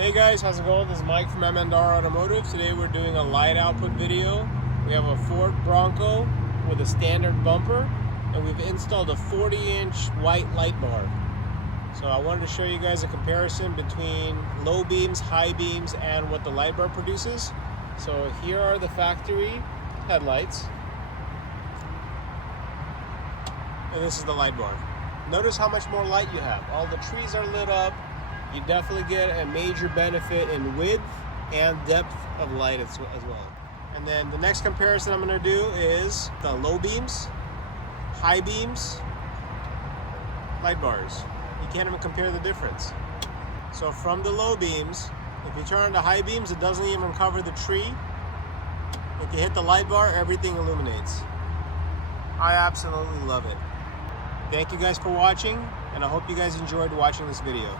Hey guys, how's it going? This is Mike from M&R Automotive. Today we're doing a light output video. We have a Ford Bronco with a standard bumper, and we've installed a 40-inch white light bar. So I wanted to show you guys a comparison between low beams, high beams, and what the light bar produces. So here are the factory headlights, and this is the light bar. Notice how much more light you have. All the trees are lit up. You definitely get a major benefit in width and depth of light as well. And then the next comparison I'm going to do is the low beams, high beams, light bars. You can't even compare the difference. So from the low beams, if you turn on the high beams, it doesn't even cover the tree. If you hit the light bar, everything illuminates. I absolutely love it. Thank you guys for watching, and I hope you guys enjoyed watching this video.